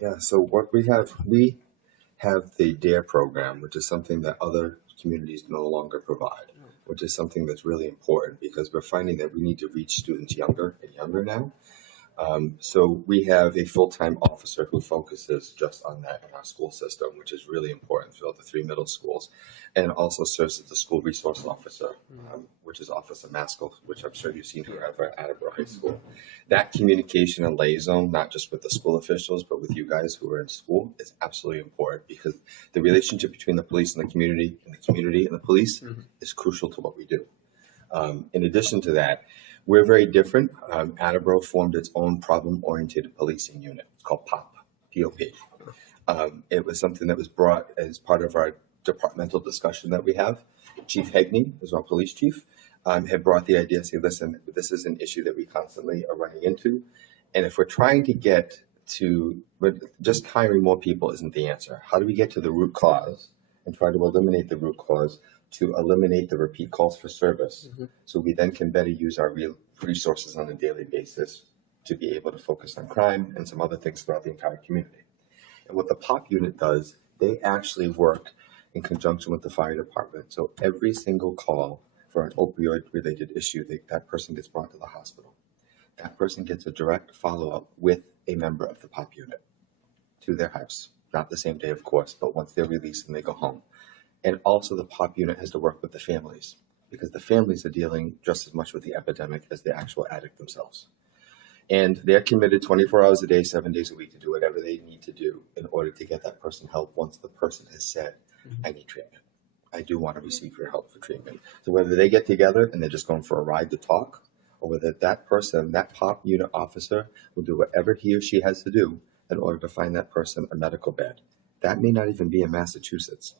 Yeah, so what we have the DARE program, which is something that other communities no longer provide, which is something that's really important because we're finding that we need to reach students younger and younger now. So we have a full-time officer who focuses just on that in our school system, which is really important for the three middle schools, and also serves as the school resource officer, which is Officer Maskell, which I'm sure you've seen her ever at Attleboro High School. That communication and liaison, not just with the school officials, but with you guys who are in school, is absolutely important because the relationship between the police and the community, and the police, is crucial to what we do. In addition to that, we're very different. Attleboro formed its own problem-oriented policing unit. It's called POP, P-O-P. It was something that was brought as part of our departmental discussion that we have. Chief Hegney, is our police chief, had brought the idea, say, listen, this is an issue that we constantly are running into. And if we're trying to get to, but just hiring more people isn't the answer. How do we get to the root cause and try to eliminate the root cause to eliminate the repeat calls for service? So we then can better use our real resources on a daily basis to be able to focus on crime and some other things throughout the entire community. And what the POP unit does, they actually work in conjunction with the fire department. So every single call for an opioid related issue, that person gets brought to the hospital. That person gets a direct follow-up with a member of the POP unit to their house. Not the same day, of course, but once they're released and they go home. And also the POP unit has to work with the families because the families are dealing just as much with the epidemic as the actual addict themselves. And they're committed 24 hours a day, 7 days a week to do whatever they need to do in order to get that person help once the person has said, I need treatment. I do want to receive your help for treatment. So whether they get together and they're just going for a ride to talk, or whether that person, that POP unit officer, will do whatever he or she has to do in order to find that person a medical bed. That may not even be in Massachusetts.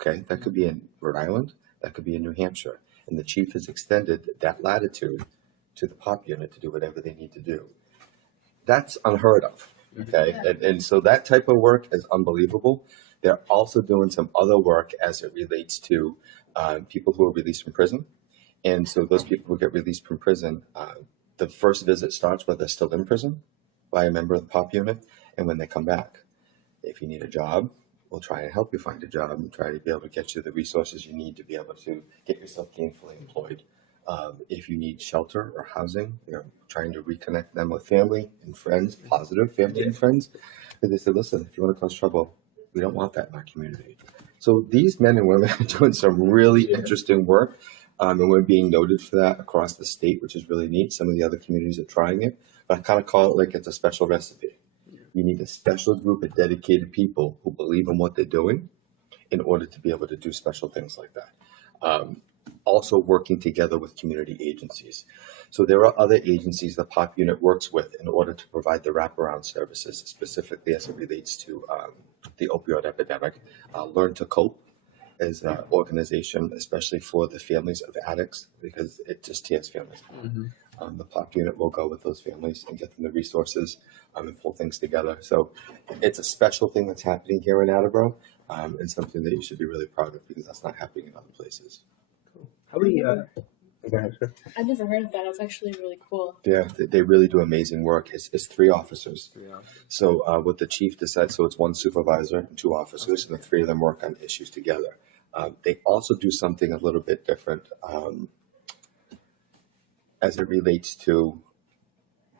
Okay, that could be in Rhode Island, that could be in New Hampshire. And the chief has extended that latitude to the POP unit to do whatever they need to do. That's unheard of. Okay, and so that type of work is unbelievable. They're also doing some other work as it relates to people who are released from prison. And so those people who get released from prison, the first visit starts while they're still in prison by a member of the POP unit. And when they come back, if you need a job, we'll try and help you find a job and try to be able to get you the resources you need to be able to get yourself gainfully employed. If you need shelter or housing, trying to reconnect them with family and friends, positive family and friends. And they said, listen, if you want to cause trouble, we don't want that in our community. So these men and women are doing some really interesting work. And we're being noted for that across the state, which is really neat. Some of the other communities are trying it, but I kind of call it like it's a special recipe. You need a special group of dedicated people who believe in what they're doing in order to be able to do special things like that. Also working together with community agencies. So there are other agencies the POP unit works with in order to provide the wraparound services, specifically as it relates to the opioid epidemic. Learn to Cope is an organization, especially for the families of addicts, because it just tears families apart. The POP unit will go with those families and get them the resources and pull things together. So it's a special thing that's happening here in Attleboro, and something that you should be really proud of because that's not happening in other places. How many? Go ahead, sir. I've never heard of that. It's actually really cool. Yeah, they really do amazing work. It's three officers. So what the chief decides, so it's one supervisor and two officers, and the three of them work on issues together. They also do something a little bit different as it relates to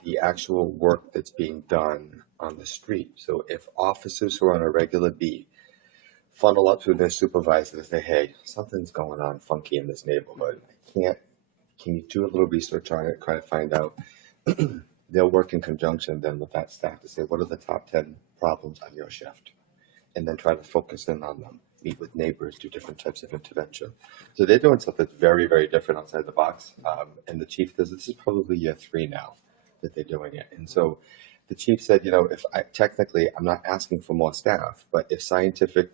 the actual work that's being done on the street. So if officers who are on a regular beat funnel up to their supervisor and say, hey, something's going on funky in this neighborhood. Can you do a little research on it, try to find out? They'll work in conjunction then with that staff to say, what are the top 10 problems on your shift? And then try to focus in on them, meet with neighbors, do different types of intervention. So they're doing stuff that's very, very different outside the box. And the chief does, this is probably year 3 now that they're doing it. And so the chief said, if technically I'm not asking for more staff, but if scientific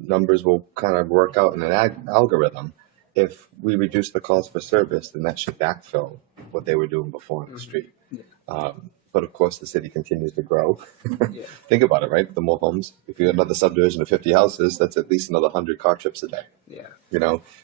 numbers will kind of work out in an algorithm, if we reduce the calls for service, then that should backfill what they were doing before on the street. But of course, the city continues to grow. Think about it, right? The more homes, if you have another subdivision of 50 houses, that's at least another 100 car trips a day.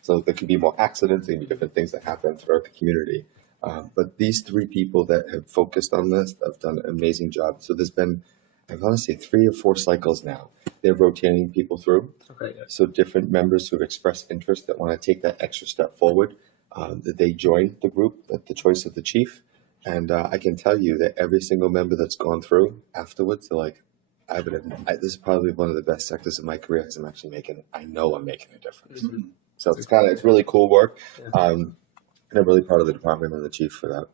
So there could be more accidents, there could be different things that happen throughout the community. But these 3 people that have focused on this have done an amazing job. So there's been I want to say 3 or 4 cycles now. They're rotating people through. Okay. So different members who've expressed interest that want to take that extra step forward, that they join the group at the choice of the chief. And I can tell you that every single member that's gone through afterwards, they're like, this is probably one of the best sectors of my career because I know I'm making a difference. Mm-hmm. So it's really cool work. Yeah. And I'm really proud of the department and the chief for that.